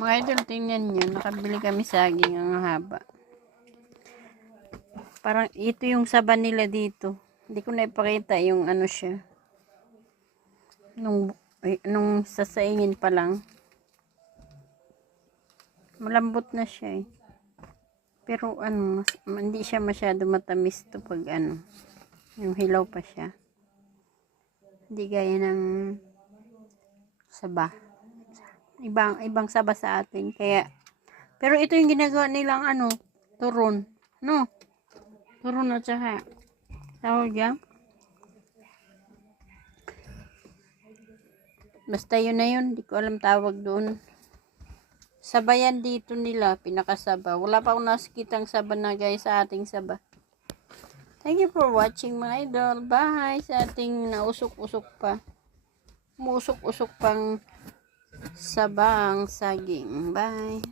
Mga idol, tingnan nyo. Nakabili kami saging ang haba. Parang ito yung saba nila dito. Hindi ko na ipakita yung ano siya. Nung sasaingin pa lang. Malambot na siya eh. Pero ano, hindi siya masyado matamis to pag ano. Yung hilaw pa siya. Hindi gaya ng saba. Ibang saba sa atin. Kaya, pero ito yung ginagawa nilang ano, turon. No? Turon at saka, tawag yan. Basta yun na yun. Di ko alam tawag doon. Sabayan dito nila. Pinakasaba. Wala pa akong nakikitang saba na guys sa ating saba. Thank you for watching mga idol. Bye sa ating nausok-usok pa. Musok-usok pang sabang saging. Bye.